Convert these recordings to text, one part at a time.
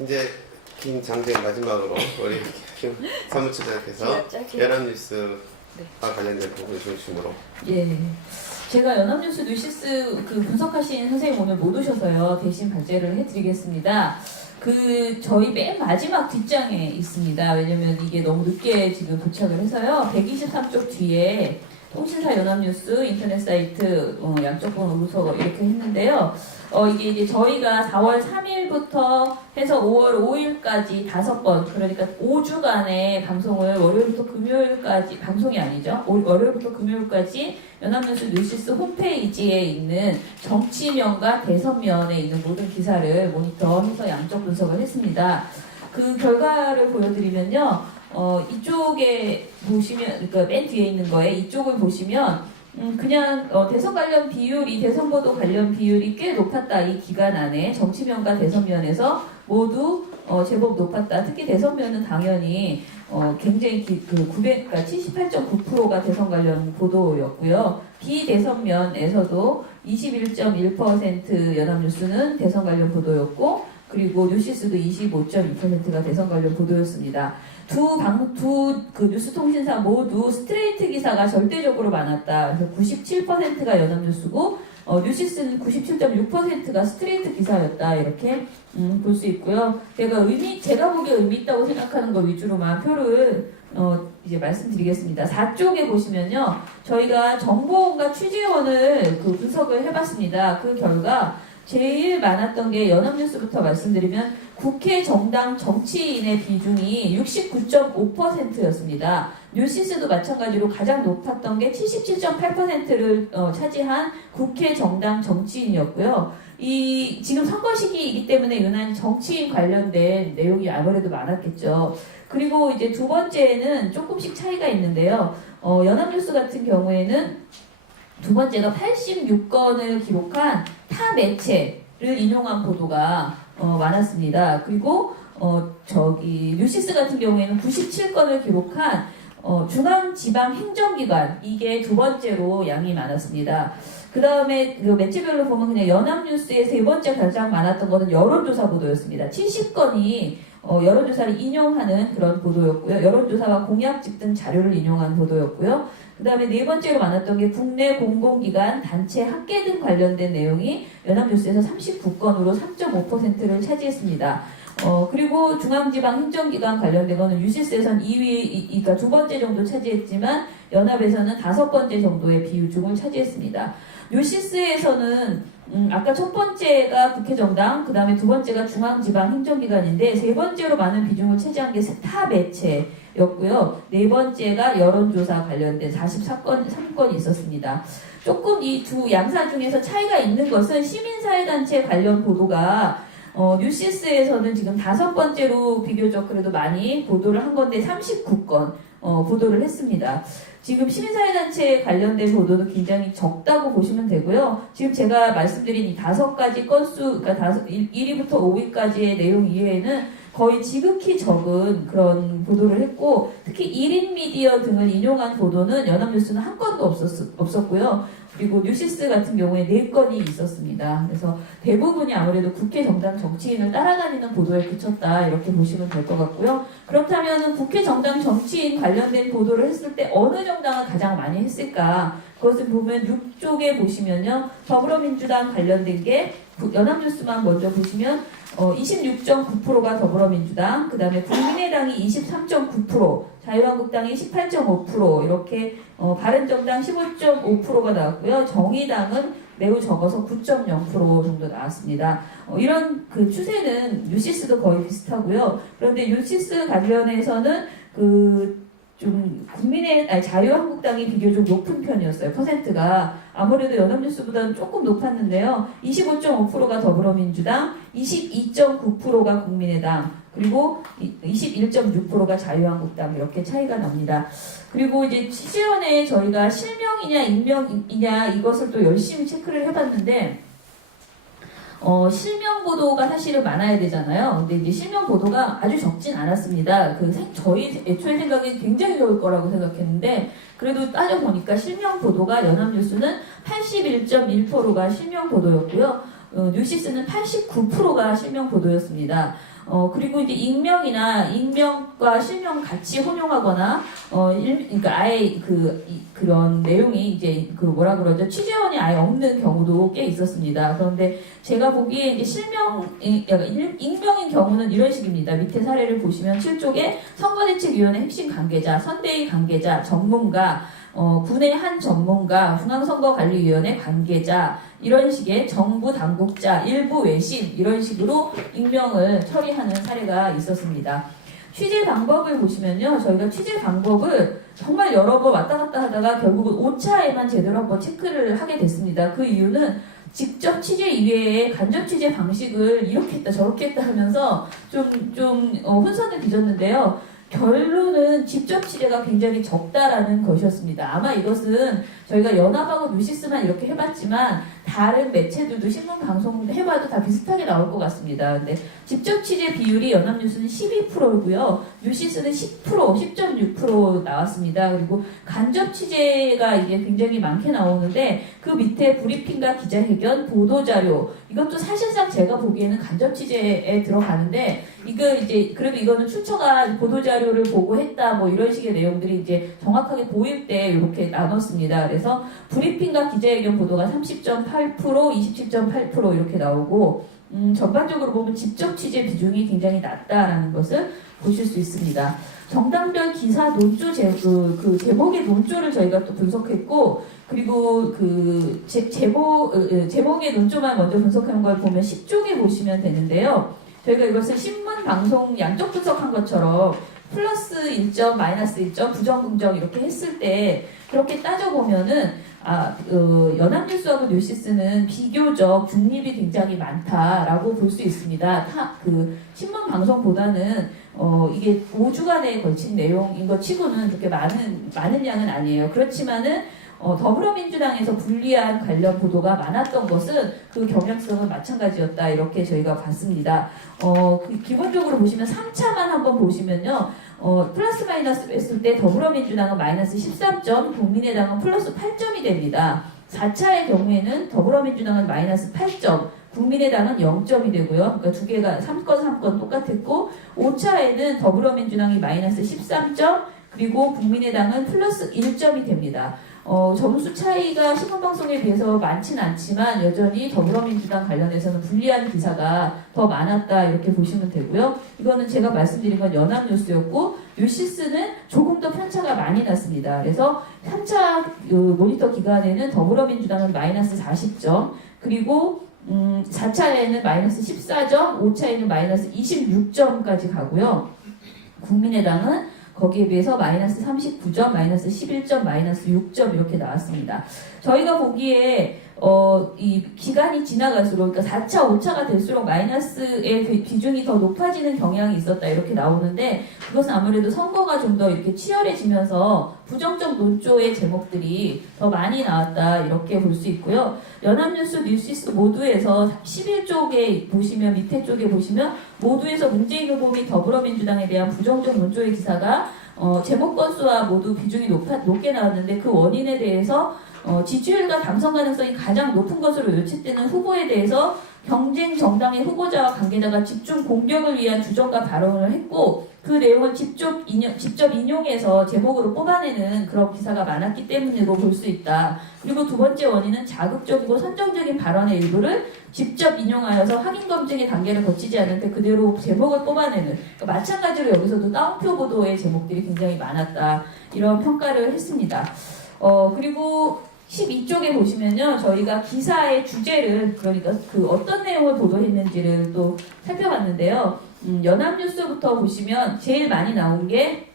이제 김장재 마지막으로 우리 김 사무처장께서 연합뉴스와 관련된 부분 중심으로. 예. 제가 연합뉴스 뉴시스 분석하신 선생님 오늘 못 오셔서요. 대신 발제를 해드리겠습니다. 저희 맨 마지막 뒷장에 있습니다. 왜냐면 이게 너무 늦게 지금 도착을 해서요. 123쪽 뒤에 통신사 연합뉴스 인터넷 사이트 양쪽 번호로서 이렇게 했는데요. 이게 이제 저희가 4월 3일부터 해서 5월 5일까지 5번, 그러니까 5주간의 방송을 월요일부터 금요일까지, 방송이 아니죠. 월요일부터 금요일까지 연합뉴스 뉴시스 홈페이지에 있는 정치면과 대선면에 있는 모든 기사를 모니터해서 양쪽 분석을 했습니다. 그 결과를 보여드리면요. 이쪽에 보시면, 그러니까 맨 뒤에 있는 거에 이쪽을 보시면 그냥 대선 관련 비율이, 대선 보도 관련 비율이 꽤 높았다. 이 기간 안에 정치면과 대선면에서 모두 제법 높았다. 특히 대선면은 당연히 굉장히 그러니까 78.9%가 대선 관련 보도였고요. 비대선면에서도 21.1% 연합뉴스는 대선 관련 보도였고, 그리고 뉴시스도 25.2%가 대선 관련 보도였습니다. 두 뉴스 통신사 모두 스트레이트 기사가 절대적으로 많았다. 그래서 97%가 연합뉴스고, 뉴시스는 97.6%가 스트레이트 기사였다. 이렇게 볼 수 있고요. 제가 보기에 의미 있다고 생각하는 거 위주로만 표를 이제 말씀드리겠습니다. 4쪽에 보시면요, 저희가 정보원과 취재원을 분석을 해봤습니다. 그 결과 제일 많았던 게 연합뉴스부터 말씀드리면 국회 정당 정치인의 비중이 69.5%였습니다. 뉴시스도 마찬가지로 가장 높았던 게 77.8%를 차지한 국회 정당 정치인이었고요. 지금 선거 시기이기 때문에 유난히 정치인 관련된 내용이 아무래도 많았겠죠. 그리고 이제 두 번째는 조금씩 차이가 있는데요. 연합뉴스 같은 경우에는 두 번째가 86건을 기록한 타 매체를 인용한 보도가 많았습니다. 그리고 뉴시스 같은 경우에는 97건을 기록한 중앙지방행정기관, 이게 두 번째로 양이 많았습니다. 그 다음에 매체별로 보면 그냥 연합뉴스의 세 번째 가장 많았던 것은 여론조사 보도였습니다. 70건이 여론조사를 인용하는 그런 보도였고요. 여론조사와 공약집 등 자료를 인용한 보도였고요. 그 다음에 네 번째로 많았던 게 국내 공공기관, 단체, 학계 등 관련된 내용이 연합뉴스에서 39건으로 3.5%를 차지했습니다. 그리고 중앙지방행정기관 관련된 거는 뉴시스에서는 2위, 그러니까 두 번째 정도 차지했지만 연합에서는 5번째 정도의 비중을 차지했습니다. 뉴시스에서는 아까 첫 번째가 국회정당, 그 다음에 두 번째가 중앙지방행정기관인데 세 번째로 많은 비중을 차지한 게 타 매체였고요. 네 번째가 여론조사 관련된 3건이 있었습니다. 조금 이 두 양사 중에서 차이가 있는 것은 시민사회단체 관련 보도가 뉴시스에서는 지금 5번째로 비교적 그래도 많이 보도를 한 건데 39건 보도를 했습니다. 지금 시민사회단체 관련된 보도도 굉장히 적다고 보시면 되고요. 지금 제가 말씀드린 이 5가지 건수, 그러니까 1위부터 5위까지의 내용 이외에는 거의 지극히 적은 그런 보도를 했고, 특히 1인 미디어 등을 인용한 보도는 연합뉴스는 한 건도 없었고요. 그리고 뉴시스 같은 경우에 4건이 있었습니다. 그래서 대부분이 아무래도 국회 정당 정치인을 따라다니는 보도에 그쳤다, 이렇게 보시면 될 것 같고요. 그렇다면 국회 정당 정치인 관련된 보도를 했을 때 어느 정당을 가장 많이 했을까? 그것을 보면 6쪽에 보시면요, 더불어민주당 관련된 게 연합뉴스만 먼저 보시면 26.9%가 더불어민주당, 그 다음에 국민의당이 23.9%, 자유한국당이 18.5%, 이렇게 바른정당 15.5%가 나왔고요. 정의당은 매우 적어서 9.0% 정도 나왔습니다. 이런 추세는 뉴시스도 거의 비슷하고요. 그런데 뉴시스 관련해서는 자유한국당이 비교적 높은 편이었어요. 퍼센트가. 아무래도 연합뉴스보다는 조금 높았는데요. 25.5%가 더불어민주당, 22.9%가 국민의당, 그리고 21.6%가 자유한국당, 이렇게 차이가 납니다. 그리고 이제 취재원에 저희가 실명이냐 익명이냐 이것을 또 열심히 체크를 해봤는데, 실명 보도가 사실은 많아야 되잖아요. 근데 이제 실명 보도가 아주 적진 않았습니다. 저희 애초에 생각이 굉장히 적을 거라고 생각했는데, 그래도 따져보니까 실명 보도가 연합뉴스는 81.1%가 실명 보도였고요. 뉴시스는 89%가 실명 보도였습니다. 그리고 이제 익명과 실명 같이 혼용하거나, 그러니까 아예 그런 내용이 이제 뭐라 그러죠? 취재원이 아예 없는 경우도 꽤 있었습니다. 그런데 제가 보기에 이제 익명인 경우는 이런 식입니다. 밑에 사례를 보시면 7쪽에 선거대책위원회 핵심 관계자, 선대위 관계자, 전문가, 군의 한 전문가, 중앙선거관리위원회 관계자, 이런 식의 정부 당국자, 일부 외신, 이런 식으로 익명을 처리하는 사례가 있었습니다. 취재 방법을 보시면요. 저희가 취재 방법을 정말 여러 번 왔다 갔다 하다가 결국은 5차에만 제대로 한번 체크를 하게 됐습니다. 그 이유는 직접 취재 이외에 간접 취재 방식을 이렇게 했다 저렇게 했다 하면서 혼선을 빚었는데요. 결론은 직접 취재가 굉장히 적다라는 것이었습니다. 아마 이것은 저희가 연합하고 뉴시스만 이렇게 해봤지만 다른 매체들도 신문 방송 해봐도 다 비슷하게 나올 것 같습니다. 근데 직접 취재 비율이 연합뉴스는 12%고요. 뉴시스는 10.6% 나왔습니다. 그리고 간접 취재가 이제 굉장히 많게 나오는데 그 밑에 브리핑과 기자회견, 보도자료, 이것도 사실상 제가 보기에는 간접 취재에 들어가는데 그러면 이거는 출처가 보도자료를 보고 했다 뭐 이런 식의 내용들이 이제 정확하게 보일 때 이렇게 나눴습니다. 그래서 브리핑과 기자회견 보도가 30.8%, 27.8% 이렇게 나오고 전반적으로 보면 직접 취재 비중이 굉장히 낮다라는 것을 보실 수 있습니다. 정당별 기사 논조 제목의 논조를 저희가 또 분석했고 그리고 제목의 논조만 먼저 분석한 걸 보면 10쪽에 보시면 되는데요. 저희가 이것을 신문, 방송 양쪽 분석한 것처럼 플러스 1점, 마이너스 1점, 부정, 긍정 이렇게 했을 때 그렇게 따져보면은 연합뉴스하고 뉴시스는 비교적 중립이 굉장히 많다라고 볼 수 있습니다. 신문 방송보다는 이게 5주간에 걸친 내용인 것 치고는 그렇게 많은 양은 아니에요. 그렇지만은 더불어민주당에서 불리한 관련 보도가 많았던 것은 그 경향성은 마찬가지였다 이렇게 저희가 봤습니다. 기본적으로 보시면 3차만 한번 보시면요. 플러스 마이너스 했을 때 더불어민주당은 마이너스 13점, 국민의당은 플러스 8점이 됩니다. 4차의 경우에는 더불어민주당은 마이너스 8점, 국민의당은 0점이 되고요. 그러니까 두 개가 3건 똑같았고 5차에는 더불어민주당이 마이너스 13점, 그리고 국민의당은 플러스 1점이 됩니다. 점수 차이가 신문방송에 비해서 많지는 않지만 여전히 더불어민주당 관련해서는 불리한 기사가 더 많았다 이렇게 보시면 되고요. 이거는 제가 말씀드린 건 연합뉴스였고 뉴시스는 조금 더 편차가 많이 났습니다. 그래서 3차 모니터 기간에는 더불어민주당은 마이너스 40점 그리고 4차에는 마이너스 14점 5차에는 마이너스 26점까지 가고요. 국민의당은 거기에 비해서 마이너스 39점, 마이너스 11점, 마이너스 6점 이렇게 나왔습니다. 저희가 보기에 이 기간이 지나갈수록 그러니까 4차, 5차가 될수록 마이너스의 비중이 더 높아지는 경향이 있었다 이렇게 나오는데 그것은 아무래도 선거가 좀 더 이렇게 치열해지면서 부정적 논조의 제목들이 더 많이 나왔다 이렇게 볼 수 있고요. 연합뉴스, 뉴시스 모두에서 11쪽에 보시면 밑에 쪽에 보시면 모두에서 문재인 후보 및 더불어민주당에 대한 부정적 논조의 기사가 제목 건수와 모두 비중이 높게 나왔는데 그 원인에 대해서 지지율과 당선 가능성이 가장 높은 것으로 예측되는 후보에 대해서 경쟁 정당의 후보자와 관계자가 집중 공격을 위한 주장과 발언을 했고 그 내용을 직접 인용해서 제목으로 뽑아내는 그런 기사가 많았기 때문으로 볼 수 있다. 그리고 두 번째 원인은 자극적이고 선정적인 발언의 일부를 직접 인용하여서 확인 검증의 단계를 거치지 않을 때 그대로 제목을 뽑아내는 그러니까 마찬가지로 여기서도 따옴표 보도의 제목들이 굉장히 많았다. 이런 평가를 했습니다. 그리고 12쪽에 보시면요. 저희가 기사의 주제를 그러니까 어떤 내용을 보도했는지를 또 살펴봤는데요. 연합뉴스부터 보시면 제일 많이 나온 게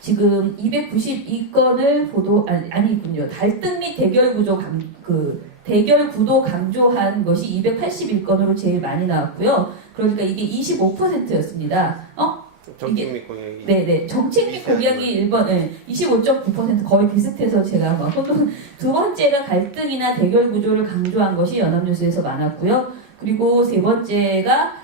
지금 292건을 아니군요. 갈등 및 대결 구도 강조한 것이 281건으로 제일 많이 나왔고요. 그러니까 이게 25%였습니다. 정책 및 공약이 네네 정책 및 공약이 1번 25.9% 거의 비슷해서 제가 두 번째가 갈등이나 대결 구조를 강조한 것이 연합뉴스에서 많았고요. 그리고 세 번째가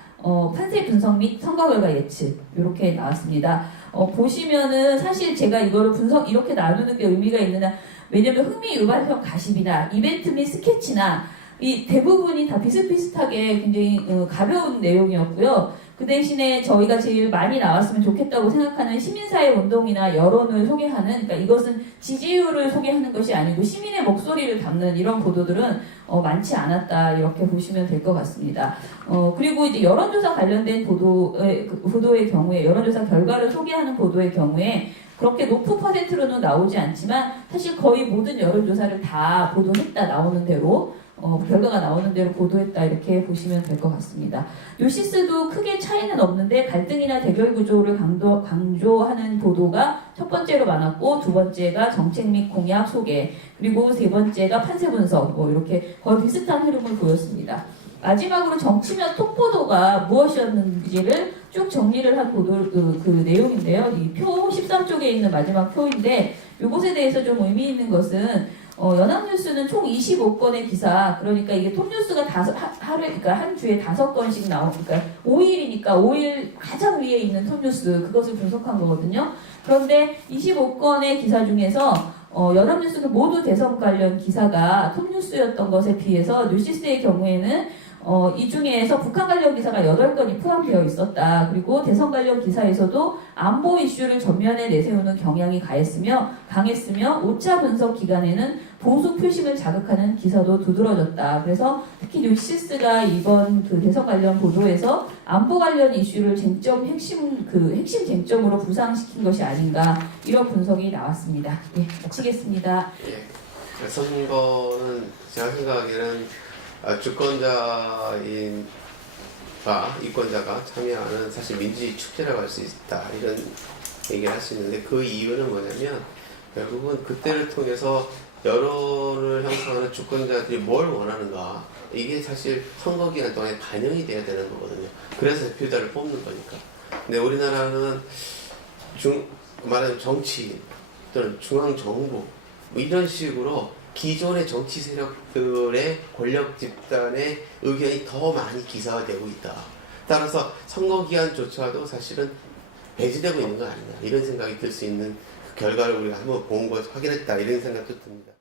판세 분석 및 선거 결과 예측 이렇게 나왔습니다. 보시면은 사실 제가 이거를 이렇게 나누는 게 의미가 있느냐 왜냐면 흥미 유발형 가십이나 이벤트 및 스케치나 이 대부분이 다 비슷비슷하게 굉장히 가벼운 내용이었고요. 그 대신에 저희가 제일 많이 나왔으면 좋겠다고 생각하는 시민사회 운동이나 여론을 소개하는, 그러니까 이것은 지지율을 소개하는 것이 아니고 시민의 목소리를 담는 이런 보도들은 많지 않았다 이렇게 보시면 될 것 같습니다. 그리고 이제 여론조사 관련된 보도의 경우에, 여론조사 결과를 소개하는 보도의 경우에 그렇게 높은 퍼센트로는 나오지 않지만 사실 거의 모든 여론조사를 다 보도했다, 나오는 대로 결과가 나오는 대로 보도했다 이렇게 보시면 될 것 같습니다. 뉴시스도 크게 차이는 없는데 갈등이나 대결 구조를 강조하는 보도가 첫 번째로 많았고, 두 번째가 정책 및 공약 소개, 그리고 세 번째가 판세 분석, 이렇게 거의 비슷한 흐름을 보였습니다. 마지막으로 정치면 톡보도가 무엇이었는지를 쭉 정리를 한 보도 그 내용인데요. 이 표 13쪽에 있는 마지막 표인데, 이것에 대해서 좀 의미 있는 것은 연합뉴스는 총 25건의 기사, 그러니까 이게 톱뉴스가 그러니까 한 주에 5건씩 그러니까 5일이니까 5일 가장 위에 있는 톱뉴스, 그것을 분석한 거거든요. 그런데 25건의 기사 중에서 연합뉴스는 모두 대선 관련 기사가 톱뉴스였던 것에 비해서 뉴시스의 경우에는 이 중에서 북한 관련 기사가 8건이 포함되어 있었다. 그리고 대선 관련 기사에서도 안보 이슈를 전면에 내세우는 경향이 강했으며 5차 분석 기간에는 보수 표심을 자극하는 기사도 두드러졌다. 그래서 특히 뉴시스가 이번 그 대선 관련 보도에서 안보 관련 이슈를 핵심 쟁점으로 부상시킨 것이 아닌가, 이런 분석이 나왔습니다. 예, 마치겠습니다. 예. 선거는 제가 생각하기에는 주권자인 이권자가 참여하는 사실 민주주의 축제라고 할 수 있다, 이런 얘기를 할 수 있는데, 그 이유는 뭐냐면 결국은 그때를 통해서 여론을 형성하는 주권자들이 뭘 원하는가, 이게 사실 선거 기간 동안에 반영이 돼야 되는 거거든요. 그래서 대표자를 뽑는 거니까. 근데 우리나라는 말하자면 정치인 또는 중앙정부 이런 식으로 기존의 정치 세력들의 권력 집단의 의견이 더 많이 기사화되고 있다. 따라서 선거기간조차도 사실은 배제되고 있는 거 아니냐, 이런 생각이 들 수 있는 그 결과를 우리가 한번 본 것, 확인했다, 이런 생각도 듭니다.